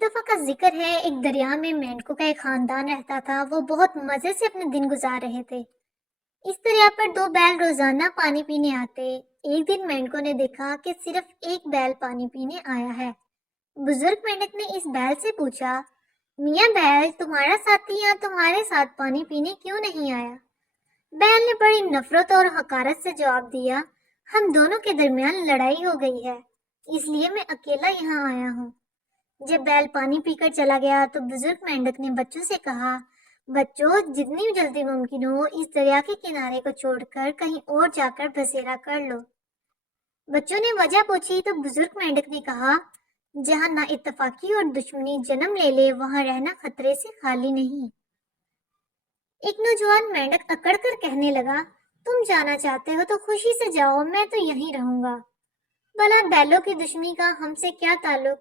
ایک دفعہ کا ذکر ہے، ایک دریا میں مینڈکوں کا ایک خاندان رہتا تھا۔ وہ بہت مزے سے اپنے دن گزار رہے تھے۔ اس دریا پر دو بیل روزانہ پانی پینے آتے۔ ایک دن مینڈکوں نے دیکھا کہ صرف ایک بیل پانی پینے آیا ہے۔ بزرگ مینڈک نے اس بیل سے پوچھا، میاں بیل، تمہارا ساتھی یہاں تمہارے ساتھ پانی پینے کیوں نہیں آیا؟ بیل نے بڑی نفرت اور حقارت سے جواب دیا، ہم دونوں کے درمیان لڑائی ہو گئی ہے، اس لیے میں اکیلا یہاں آیا ہوں۔ جب بیل پانی پی کر چلا گیا تو بزرگ مینڈک نے بچوں سے کہا، بچوں، جتنی جلدی ممکن ہو اس دریا کے کنارے کو چھوڑ کر کہیں اور جا کر بسیرا کر لو۔ بچوں نے وجہ پوچھی تو بزرگ مینڈک نے کہا، جہاں نا اتفاقی اور دشمنی جنم لے لے وہاں رہنا خطرے سے خالی نہیں۔ ایک نوجوان مینڈک اکڑ کر کہنے لگا، تم جانا چاہتے ہو تو خوشی سے جاؤ، میں تو یہیں رہوں گا۔ بھلا بیلوں کی دشمنی کا ہم سے کیا تعلق؟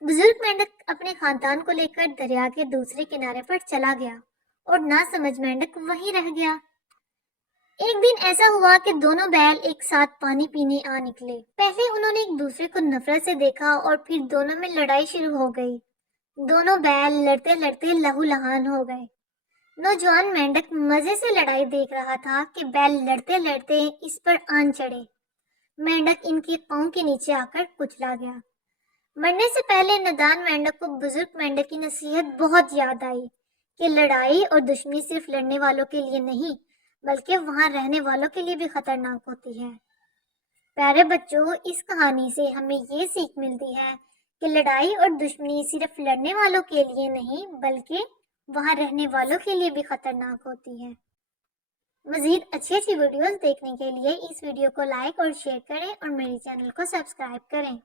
بزرگ مینڈک اپنے خاندان کو لے کر دریا کے دوسرے کنارے پر چلا گیا اور نہ سمجھ مینڈک وہیں رہ گیا۔ ایک دن ایسا ہوا کہ دونوں بیل ایک ساتھ پانی پینے آ نکلے۔ پہلے انہوں نے ایک دوسرے کو نفرت سے دیکھا اور پھر دونوں میں لڑائی شروع ہو گئی۔ دونوں بیل لڑتے لڑتے لہو لہان ہو گئے۔ نوجوان مینڈک مزے سے لڑائی دیکھ رہا تھا کہ بیل لڑتے لڑتے اس پر آن چڑھے۔ مینڈک ان کے پاؤں کے نیچے آ کر کچلا گیا۔ مرنے سے پہلے نادان مینڈک کو بزرگ مینڈک کی نصیحت بہت یاد آئی کہ لڑائی اور دشمنی صرف لڑنے والوں کے لیے نہیں بلکہ وہاں رہنے والوں کے لیے بھی خطرناک ہوتی ہے۔ پیارے بچوں، اس کہانی سے ہمیں یہ سیکھ ملتی ہے کہ لڑائی اور دشمنی صرف لڑنے والوں کے لیے نہیں بلکہ وہاں رہنے والوں کے لیے بھی خطرناک ہوتی ہے۔ مزید اچھی ویڈیوز دیکھنے کے لیے اس ویڈیو کو لائک اور شیئر کریں اور میرے چینل کو سبسکرائب کریں۔